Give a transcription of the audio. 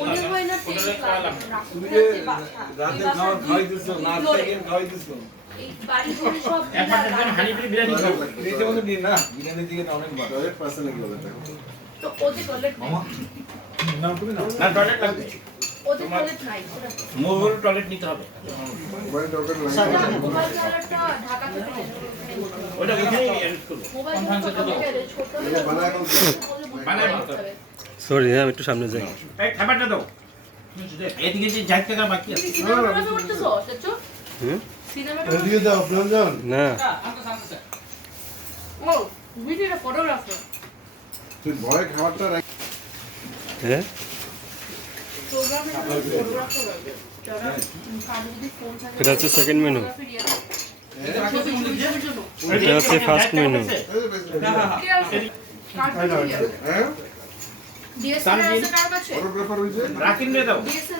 মনে হয় না তুমি যে রাতে খাওয়াই দিছো, নাস্তা কেন খাওয়াই দিছো? এই বাড়ি ঘরে সব বিরিয়ানি মতো নিন না, বিরিয়ানি দিকে না অনেক ভালো। টয়লেট পার্সেলে গেল দেখো। তো ওদের টয়লেট নাই। না তুমি না। না টয়লেট লাগবে ওদের টয়লেট নাই। মোবাইল টয়লেট নিতে হবে মোবাইল টয়লেট লাগে। মোবাইল টয়লেটটা ঢাকা থেকে ওটা ওখানেই অ্যারেঞ্জ করব মোবাইল টয়লেট ছোট এটা বানায় কোন বানায় দিতে হবে। সরি হ্যাঁ আমি একটু সামনে যাই। এই খাবারটা দাও এদিকে যে 60 টাকা বাকি আছে সিনেমা করতেছো চাচু? হুম সিনেমা এদিকে দাও প্রয়োজন। না ও ভিডিওটা ফটোগ্রাফার তুই ভয় খাবারটা রাখ। হ্যাঁ প্রোগ্রামে ফটোগ্রাফার লাগে যারা কারো যদি ফোন থাকে এটা হচ্ছে সেকেন্ড মেনু, এটা এটা হচ্ছে ফার্স্ট মেনু। হ্যাঁ? ডিএসএলআর আছে কার কাছে? ফটোগ্রাফার হইছে? রাকিন রে দাও ডিএসএলআর